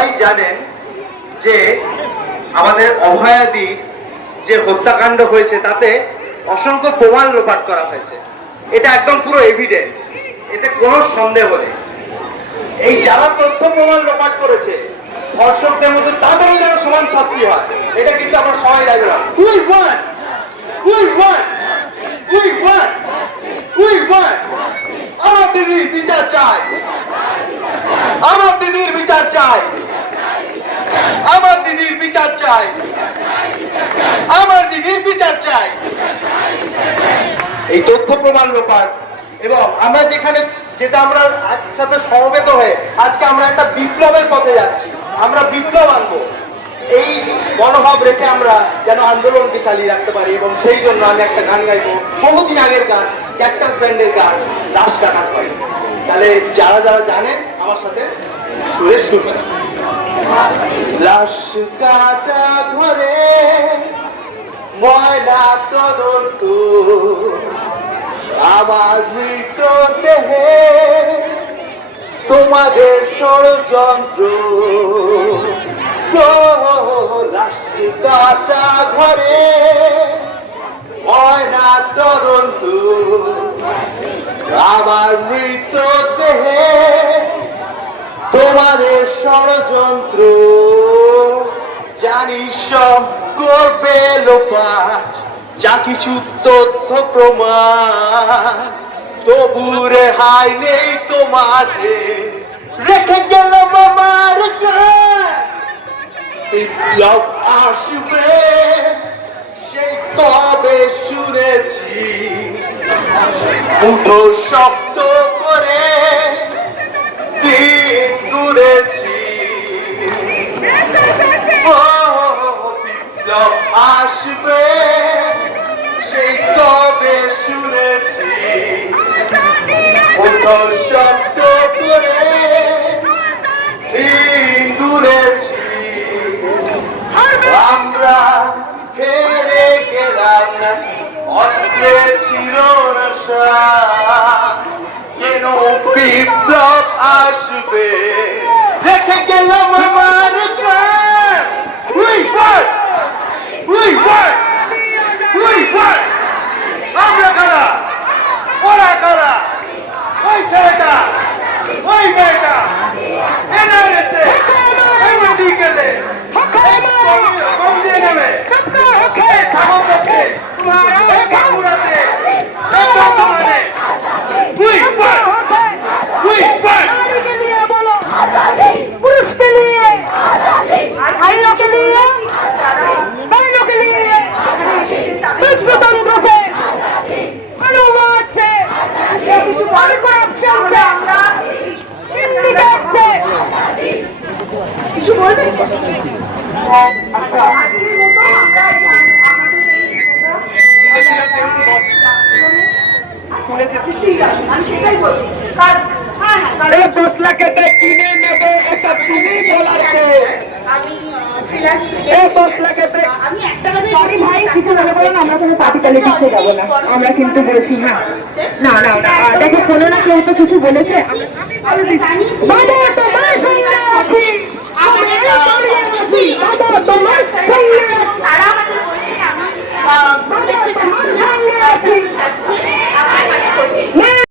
সবাই জানেন যে আমাদের অভয়াদির যে হত্যাকাণ্ড হয়েছে, তাতে অসংখ্য প্রমাণ লোপাট করা হয়েছে। এটা একদম পুরো এভিডেন্ট এতে কোনো সন্দেহ নেই। এই যারা তথ্য প্রমাণ লোপাট করেছে, ধর্ষকদের মধ্যে তাদেরও যেন সমান শাস্তি হয়, এটা কিন্তু আমরা সবাই উই ওয়ান এই তথ্য প্রমাণ লোপাট এবং আমরা যেখানে, যেটা আমরা একসাথে সমবেত হয়ে আজকে আমরা একটা বিপ্লবের পথে যাচ্ছি। আমরা বিপ্লব আনব। এই মনোভাব রেখে আমরা যেন আন্দোলনকে চালিয়ে রাখতে পারি এবং সেই জন্য আমি একটা গান গাইবো। বহুদিন আগের গান ক্যাক্টাস ব্যান্ডের গান দাস কাটা হয় তাহলে যারা যারা জানেন, আমার সাথে সুরে শুনবেন লাশ কাটা ঘরে ময়না তদন্ত আমার মৃত দেহে তোমাদের ষড়যন্ত্র রাষ্ট্র কাটা ঘরে ময়না তদন্ত আমার মৃত দেহে তোমাদের ষড়যন্ত্র জানি সব করবে লোপাট, যা কিছু তথ্য প্রমাণ। তবু রেহাই নেই তোমাদের, রেখে গেলাম আমার আসবে সেই তবে শুনেছি মুঠো শব্দ করে, দিন দূরেছি অস্ত্রে ছিল সাথ। যেন বিপ্লব আসবে আমি সেটাই বলছি। কারণ হ্যাঁ হ্যাঁ কিনে নেবে এটা তুমি বলাতে আমি আমরা কোনো পার্টি টালি যাব না। আমরা কিন্তু বলছি না। না না দেখো শোনো না কেউ তো কিছু বলেছে তোমার সঙ্গে আছি। তোমার সঙ্গে